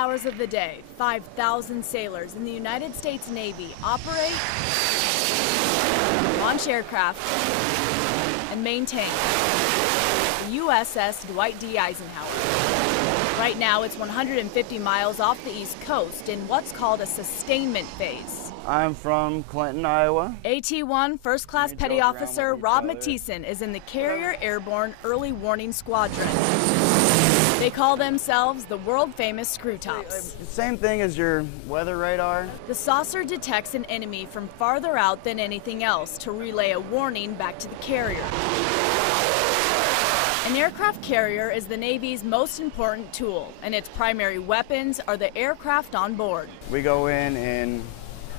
hours of the day, 5,000 sailors in the United States Navy operate, launch aircraft, and maintain the USS Dwight D. Eisenhower. Right now, it's 150 miles off the East Coast in what's called a sustainment phase. I'm from Clinton, Iowa. AT-1 First Class Petty Officer Rob Mathieson is in the Carrier Airborne Early Warning Squadron. They call themselves the world-famous Screw Tops. Same thing as your weather radar. The saucer detects an enemy from farther out than anything else to relay a warning back to the carrier. An aircraft carrier is the Navy's most important tool, and its primary weapons are the aircraft on board. We go in and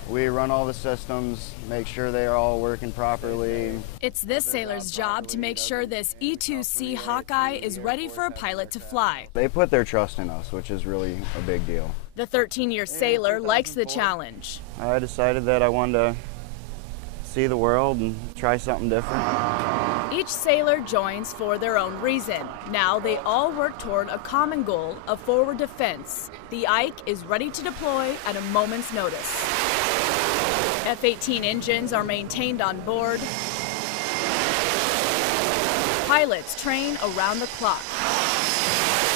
we run all the systems, make sure they are all working properly. It's this sailor's job to make sure this E-2C Hawkeye is ready for a pilot to fly. They put their trust in us, which is really a big deal. The 13-year sailor likes the challenge. I decided that I wanted to see the world and try something different. Each sailor joins for their own reason. Now they all work toward a common goal of forward defense. The Ike is ready to deploy at a moment's notice. F-18 engines are maintained on board. Pilots train around the clock.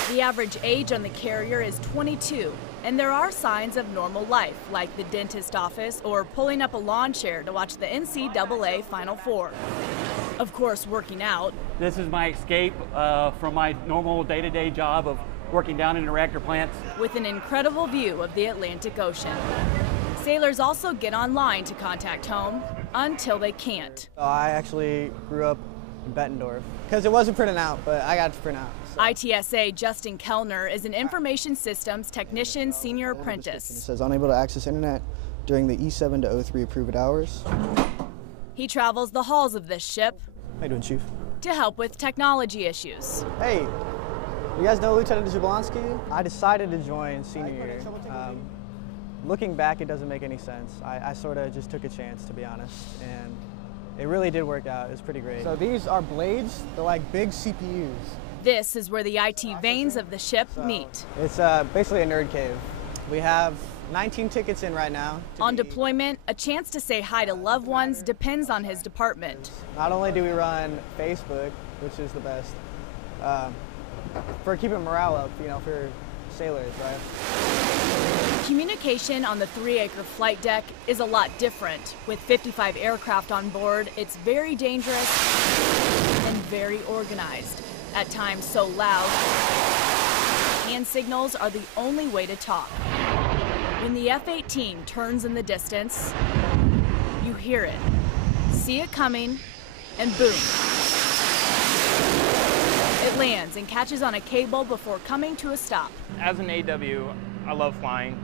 The average age on the carrier is 22, and there are signs of normal life, like the dentist office or pulling up a lawn chair to watch the NCAA Final Four. Of course, working out. This is my escape from my normal day-to-day job of working down in the reactor plants. With an incredible view of the Atlantic Ocean. Sailors also get online to contact home until they can't. I actually grew up in Bettendorf because it wasn't printing out, but I got to print out. So. ITSA Justin Kellner is an information systems technician senior apprentice. It says unable to access internet during the E7 to O3 approved hours. He travels the halls of this ship. How you doing, Chief? To help with technology issues. Hey, you guys know Lieutenant Jablonski? I decided to join senior year. Looking back, it doesn't make any sense. I sort of just took a chance, to be honest, and it really did work out. It was pretty great. So these are blades. They're like big CPUs. This is where the IT veins of the ship meet. It's basically a nerd cave. We have 19 tickets in right now. On deployment, a chance to say hi to loved ones depends on his department. Not only do we run Facebook, which is the best, for keeping morale up, you know, for sailors, right? Communication on the 3-acre flight deck is a lot different. With 55 aircraft on board, it's very dangerous and very organized. At times so loud, hand signals are the only way to talk. When the F-18 turns in the distance, you hear it, see it coming, and boom. It lands and catches on a cable before coming to a stop. As an AW, I love flying,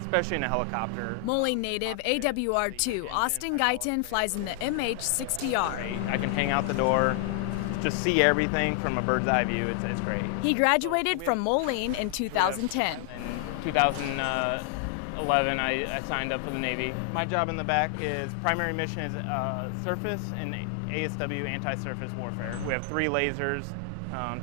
especially in a helicopter. Moline native AWR-2 Austin Guyton flies in the MH-60R. I can hang out the door, just see everything from a bird's eye view. It's great. He graduated from Moline in 2010. In 2011, I signed up for the Navy. My job in the back is primary mission is surface and ASW anti-surface warfare. We have 3 lasers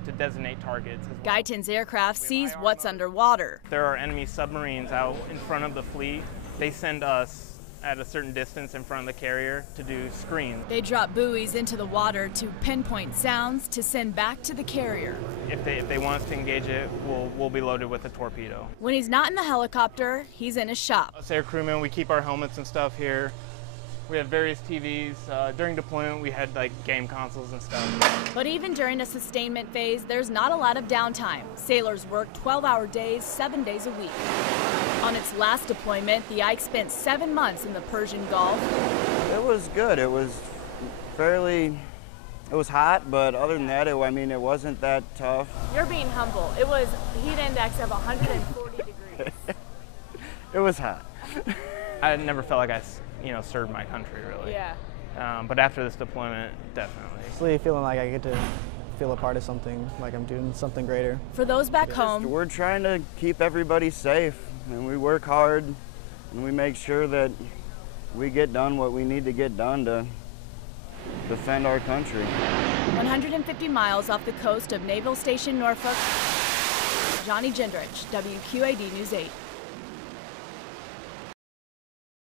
to designate targets. Guyton's aircraft sees what's underwater. There are enemy submarines out in front of the fleet. They send us at a certain distance in front of the carrier to do screens. They drop buoys into the water to pinpoint sounds to send back to the carrier. If they want us to engage it, we'll be loaded with a torpedo. When he's not in the helicopter, he's in his shop. Us air crewmen, we keep our helmets and stuff here. We have various TVs. During deployment, we had like game consoles and stuff. But even during a sustainment phase, there's not a lot of downtime. Sailors work 12-hour days, 7 days a week. On its last deployment, the Ike spent 7 months in the Persian Gulf. It was good. It was it was hot, but other than that, it wasn't that tough. You're being humble. It was heat index of 140 degrees. It was hot. I never felt like I served my country, really. Yeah. But after this deployment, definitely. It's really feeling like I get to feel a part of something, like I'm doing something greater. For those back home, we're trying to keep everybody safe, and we work hard, and we make sure that we get done what we need to get done to defend our country. 150 miles off the coast of Naval Station Norfolk, Johnny Gendrich, WQAD News 8.